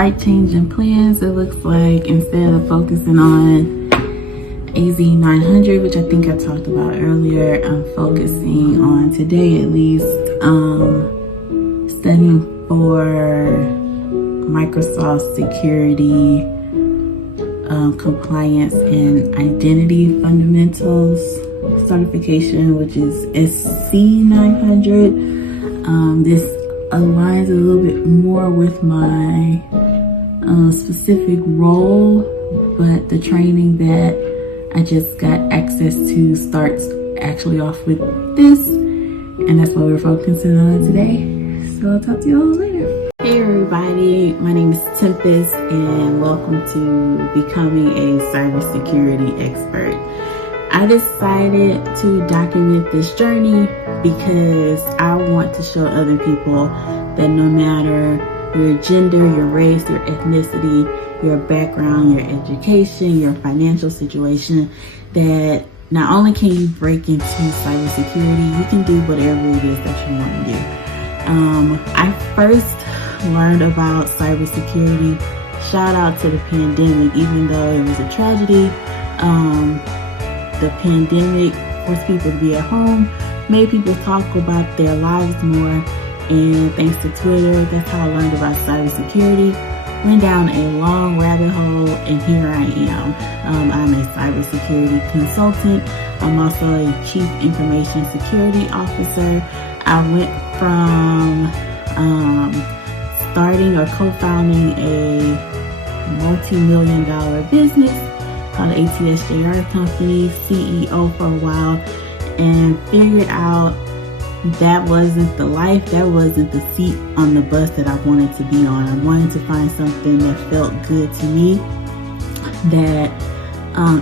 slight change in plans. It looks like instead of focusing on AZ900, which I think I talked about earlier, I'm focusing on today at least studying for Microsoft security, compliance and identity fundamentals certification, which is SC900. This aligns a little bit more with my specific role, but the training that I just got access to starts actually off with this, and that's what we're focusing on today. So I'll talk to you all later. Hey everybody, my name is Tempestt and welcome to becoming a cybersecurity expert. I decided to document this journey because I want to show other people that no matter your gender, your race, your ethnicity, your background, your education, your financial situation, that not only can you break into cybersecurity, you can do whatever it is that you want to do. I first learned about cybersecurity, shout out to the pandemic, even though it was a tragedy. The pandemic forced people to be at home, made people talk about their lives more, and thanks to Twitter, that's how I learned about cybersecurity. Went down a long rabbit hole, and here I am. I'm a cybersecurity consultant. I'm also a chief information security officer. I went from starting or co-founding a multi-million-dollar business called ATSJR company, CEO for a while, and figured out that wasn't the life, that wasn't the seat on the bus that I wanted to be on. I wanted to find something that felt good to me, that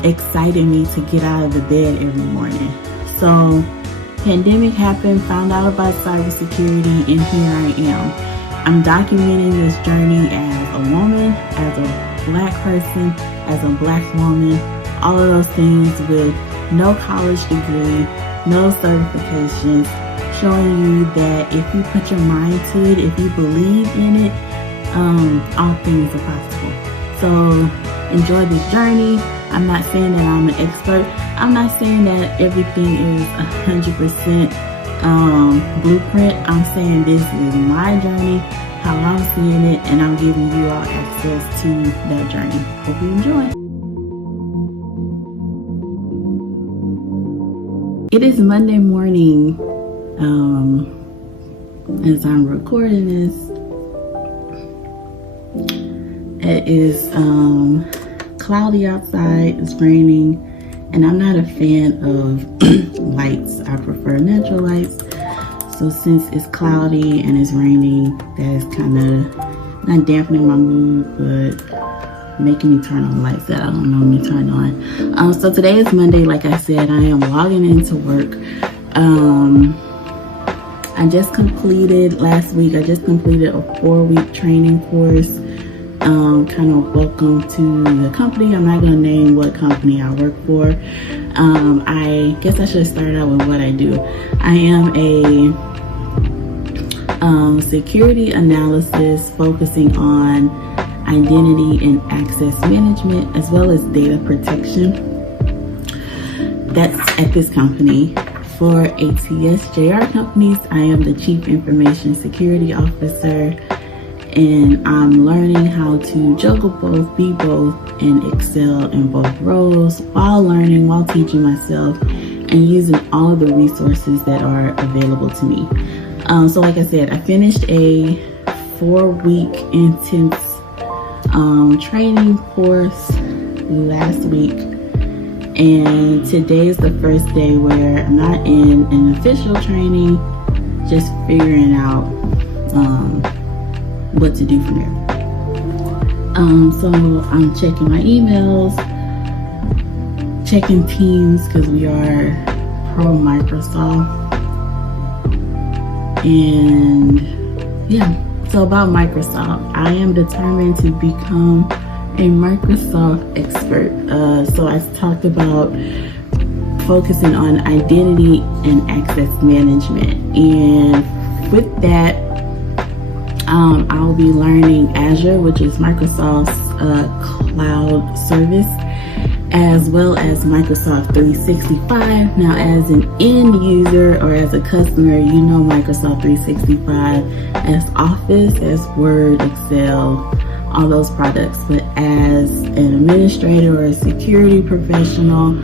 excited me to get out of the bed every morning. So pandemic happened, found out about cybersecurity, and here I am. I'm documenting this journey as a woman, as a Black person, as a Black woman, all of those things with no college degree, no certifications, showing you that if you put your mind to it, if you believe in it, all things are possible. So enjoy this journey. I'm not saying that I'm an expert. I'm not saying that everything is 100% blueprint. I'm saying this is my journey, how I'm seeing it, and I'm giving you all access to that journey. Hope you enjoy. It is Monday morning as I'm recording this. It is cloudy outside, it's raining, and I'm not a fan of lights. I prefer natural lights. So since it's cloudy and it's raining, that is kind of not dampening my mood, but making me turn on lights that I don't normally turn on. So today is Monday, like I said, I am logging into work. Last week I just completed a 4-week training course. Kind of welcome to the company. I'm not going to name what company I work for. I guess I should start out with what I do. I am a security analysis focusing on identity and access management, as well as data protection. That's at this company. For ATSJR companies, I am the Chief Information Security Officer, and I'm learning how to juggle both, be both, and excel in both roles while learning, while teaching myself, and using all of the resources that are available to me. So like I said, I finished a 4-week intense training course last week, and today is the first day where I'm not in an official training, just figuring out what to do from there. So I'm checking my emails, checking Teams because we are pro Microsoft, and yeah. So about Microsoft, I am determined to become a Microsoft expert. So I talked about focusing on identity and access management, and with that, I will be learning Azure, which is Microsoft's cloud service, as well as Microsoft 365. Now, as an end user or as a customer, you know Microsoft 365 as Office, as Word, Excel, all those products. But as an administrator or a security professional,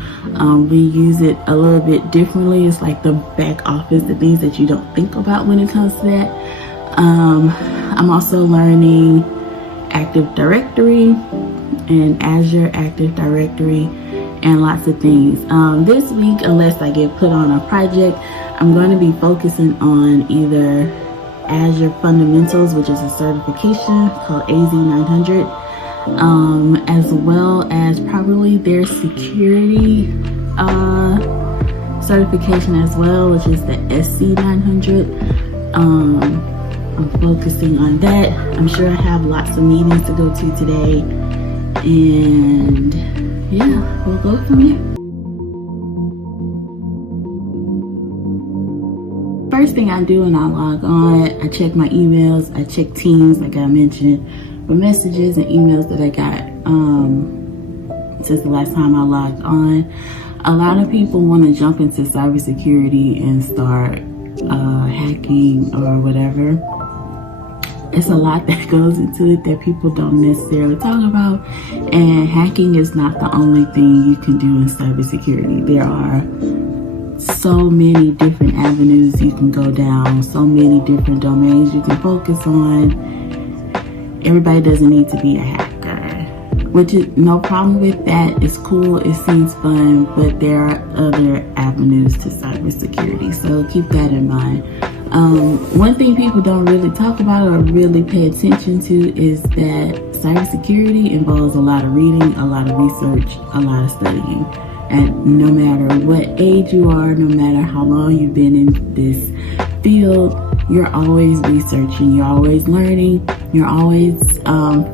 we use it a little bit differently. It's like the back office, the things that you don't think about when it comes to that. I'm also learning Active Directory and Azure Active Directory and lots of things. This week, unless I get put on a project, I'm going to be focusing on either Azure Fundamentals, which is a certification called AZ900, as well as probably their security certification as well, which is the SC900. I'm focusing on that. I'm sure I have lots of meetings to go to today, and yeah, we'll go from there. First thing I do when I log on, I check my emails, I check Teams, like I mentioned, for messages and emails that I got since the last time I logged on. A lot of people want to jump into cybersecurity and start hacking or whatever. It's a lot that goes into it that people don't necessarily talk about, and hacking is not the only thing you can do in cybersecurity. There are so many different avenues you can go down, so many different domains you can focus on. Everybody doesn't need to be a hacker, which is no problem with that. It's cool, it seems fun, but there are other avenues to cybersecurity, so keep that in mind. One thing people don't really talk about or really pay attention to is that cybersecurity involves a lot of reading, a lot of research, a lot of studying. And no matter what age you are, no matter how long you've been in this field, you're always researching, you're always learning, you're always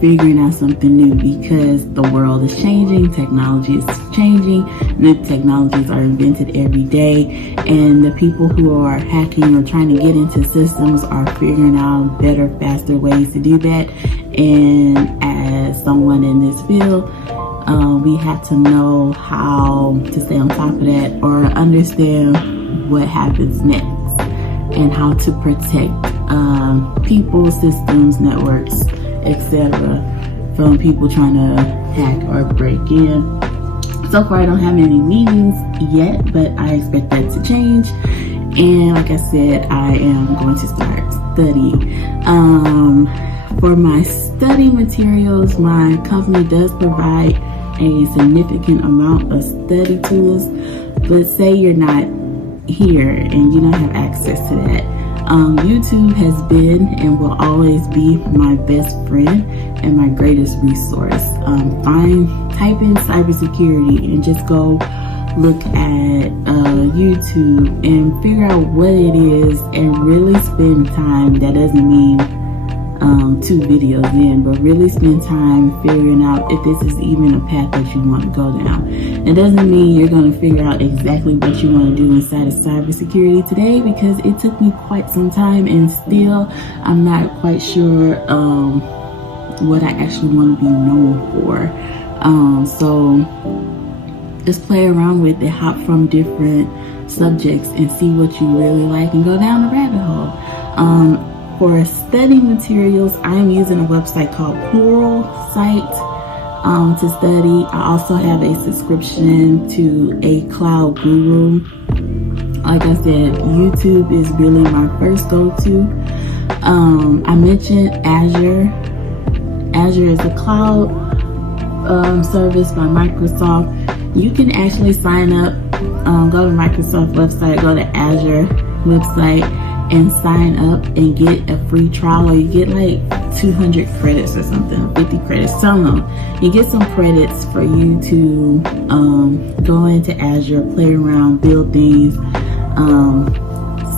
figuring out something new, because the world is changing, technology is changing, new technologies are invented every day, and the people who are hacking or trying to get into systems are figuring out better, faster ways to do that. And as someone in this field, we have to know how to stay on top of that or understand what happens next and how to protect people, systems, networks, etc. from people trying to hack or break in. So far, I don't have any meetings yet, but I expect that to change. And like I said, I am going to start studying. For my study materials, my company does provide a significant amount of study tools, but say you're not here and you don't have access to that. YouTube has been and will always be my best friend and my greatest resource. Type in cybersecurity and just go look at YouTube and figure out what it is and really spend time. That doesn't mean 2 videos in, but really spend time figuring out if this is even a path that you want to go down. It doesn't mean you're going to figure out exactly what you want to do inside of cybersecurity today, because it took me quite some time and still I'm not quite sure what I actually want to be known for. So just play around with it, hop from different subjects and see what you really like and go down the rabbit hole. For study materials, I'm using a website called Pluralsight to study. I also have a subscription to a cloud guru. Like I said, YouTube is really my first go-to. I mentioned Azure. Azure is a cloud service by Microsoft. You can actually sign up, go to Microsoft website, go to Azure website, and sign up and get a free trial, or you get like 200 credits or something, 50 credits, I don't know. You get some credits for you to go into Azure, play around, build things,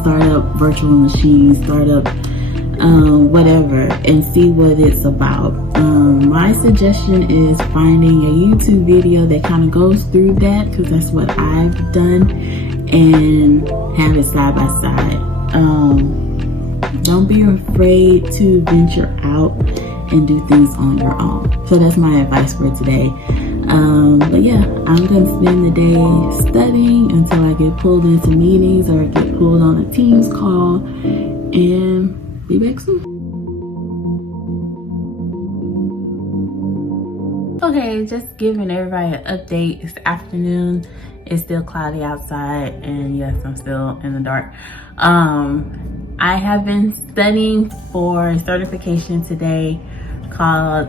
start up virtual machines, start up whatever, and see what it's about. My suggestion is finding a YouTube video that kind of goes through that, because that's what I've done, and have it side by side. don't be afraid to venture out and do things on your own. So that's my advice for today. But yeah, I'm gonna spend the day studying until I get pulled into meetings or get pulled on a Teams call, and be back soon. Okay, just giving everybody an update. It's afternoon. It's still cloudy outside, and yes, I'm still in the dark. I have been studying for a certification today called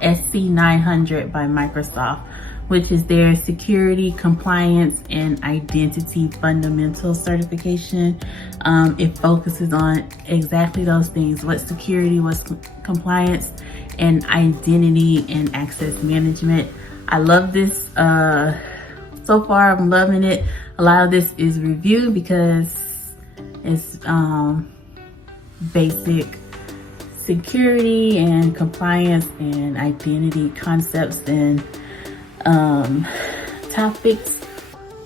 SC900 by Microsoft, which is their security, compliance, and identity fundamentals certification. It focuses on exactly those things: what's security, what's compliance, and identity and access management. I love this. So far, I'm loving it. A lot of this is review because it's basic security and compliance and identity concepts and topics,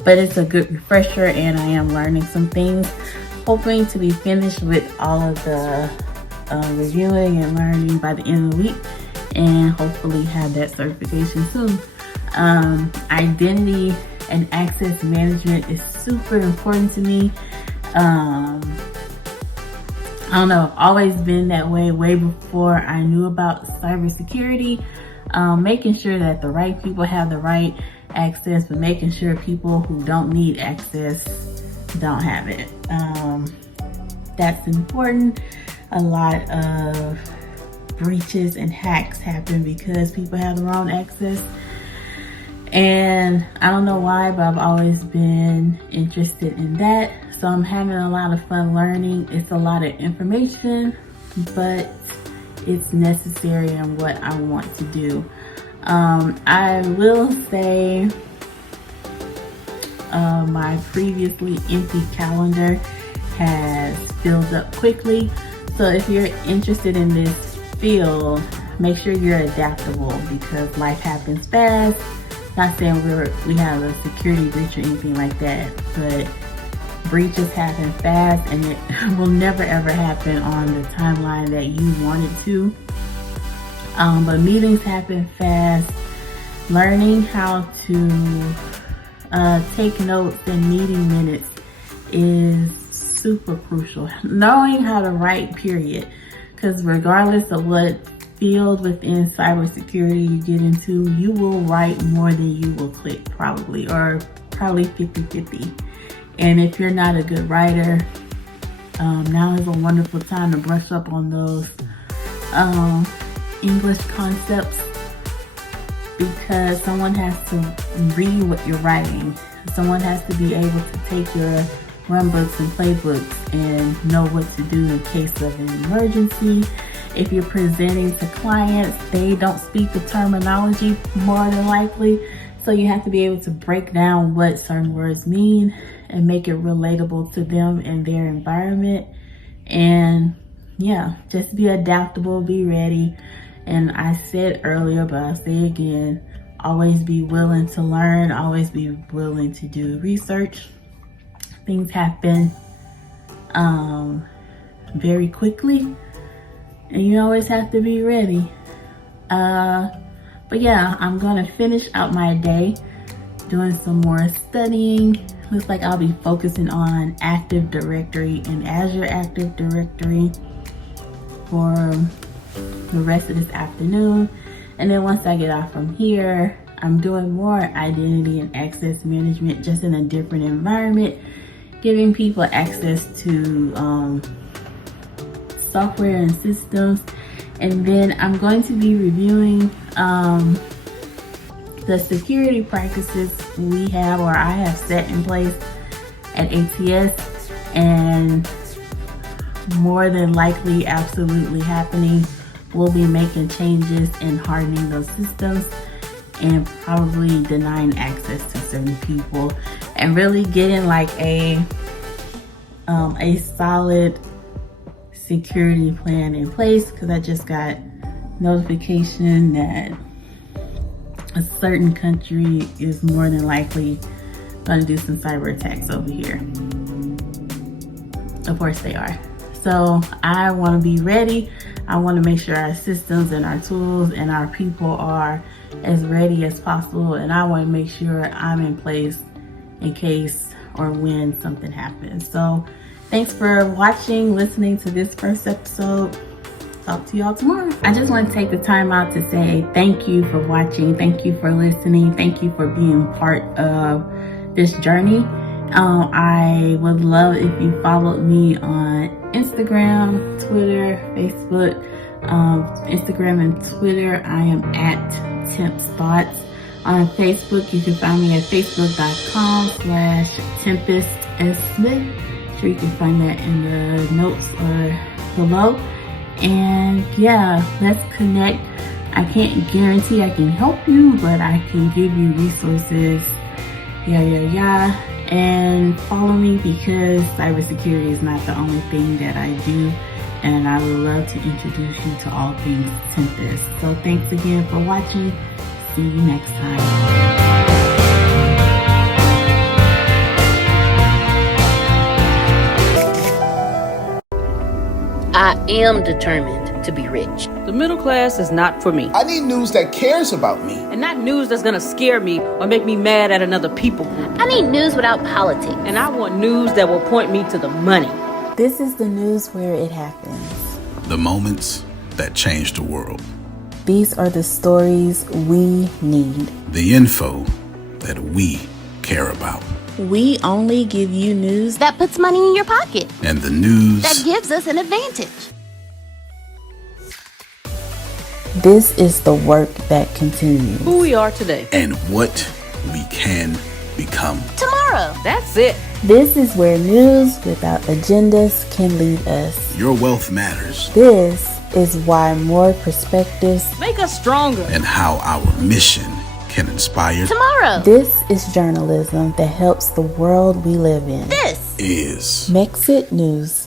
but it's a good refresher, and I am learning some things. Hoping to be finished with all of the reviewing and learning by the end of the week, and hopefully have that certification soon. Identity and access management is super important to me. I don't know, I've always been that way before I knew about cybersecurity. Making sure that the right people have the right access, but making sure people who don't need access don't have it. That's important. A lot of breaches and hacks happen because people have the wrong access. And I don't know why, but I've always been interested in that. So I'm having a lot of fun learning. It's a lot of information, but it's necessary in what I want to do. I will say my previously empty calendar has filled up quickly. So if you're interested in this field, make sure you're adaptable because life happens fast. Not saying we have a security breach or anything like that, but breaches happen fast, and it will never ever happen on the timeline that you want it to. But meetings happen fast. Learning how to take notes and meeting minutes is super crucial. Knowing how to write, period, because regardless of what field within cybersecurity you get into, you will write more than you will click, probably 50-50. And if you're not a good writer, now is a wonderful time to brush up on those English concepts, because someone has to read what you're writing. Someone has to be able to take your runbooks and playbooks and know what to do in case of an emergency. If you're presenting to clients, they don't speak the terminology more than likely. So you have to be able to break down what certain words mean and make it relatable to them and their environment. And yeah, just be adaptable, be ready. And I said earlier, but I'll say again, always be willing to learn, always be willing to do research. Things happen very quickly, and you always have to be ready. But yeah, I'm gonna finish out my day doing some more studying. Looks like I'll be focusing on Active Directory and Azure Active Directory for the rest of this afternoon. And then once I get off from here, I'm doing more identity and access management, just in a different environment, giving people access to software and systems. And then I'm going to be reviewing the security practices we have, or I have set in place at ATS, and more than likely, absolutely happening, we'll be making changes and hardening those systems and probably denying access to certain people, and really getting like a solid security plan in place, because I just got notification that a certain country is more than likely going to do some cyber attacks over here. Of course they are. So I want to be ready. I want to make sure our systems and our tools and our people are as ready as possible. And I want to make sure I'm in place in case or when something happens. So thanks for watching, listening to this first episode. Talk to y'all tomorrow. I just want to take the time out to say thank you for watching. Thank you for listening. Thank you for being part of this journey. I would love if you followed me on Instagram, Twitter, Facebook. Instagram and Twitter, I am at Tempestt. On Facebook, you can find me at facebook.com/TempestSmith. Sure, you can find that in the notes or below. And yeah, let's connect. I can't guarantee I can help you, but I can give you resources. And follow me because cybersecurity is not the only thing that I do. And I would love to introduce you to all things Tempestt. So thanks again for watching. See you next time. I am determined to be rich. The middle class is not for me. I need news that cares about me. And not news that's gonna scare me or make me mad at another people group. I need news without politics. And I want news that will point me to the money. This is the news where it happens. The moments that change the world. These are the stories we need. The info that we care about. We only give you news That puts money in your pocket. And the news That gives us an advantage. This is the work that continues. Who we are today. and what we can become. Tomorrow. That's it. This is where news without agendas can lead us. Your wealth matters, This is why more perspectives. Make us stronger. and how our mission can inspire Tomorrow. This is journalism that helps the world we live in. This is Mexit News.